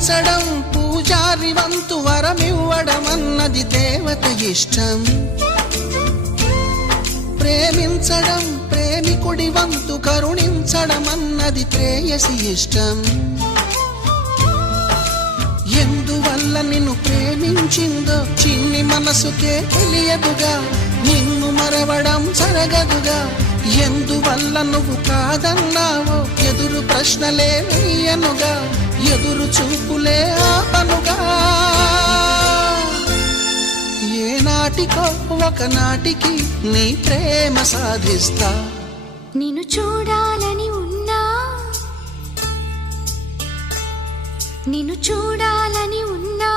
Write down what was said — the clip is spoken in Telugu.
పూజించడం పూజారి వంతు వరమివ్వడం అన్నది దేవత ఇష్టం. ప్రేమించడం ప్రేమికుడి వంతు కరుణించడం అన్నది ప్రేయసి ఇష్టం. ఎందువల్ల నిన్ను ప్రేమించిందో చిన్ని మనసుకే తెలియదుగా, నిన్ను మరవడం జరగదుగా. ఎందువల్ల నువ్వు కాదన్నావో ఎదురు ప్రశ్నలే వేయనుగా, ఎదురు చూపులే ఆపనుగా. ఏనాటికో ఒకనాటికి నీ ప్రేమ సాధిస్తా. నిన్ను చూడాలని ఉన్నా, నిన్ను చూడాలని ఉన్నా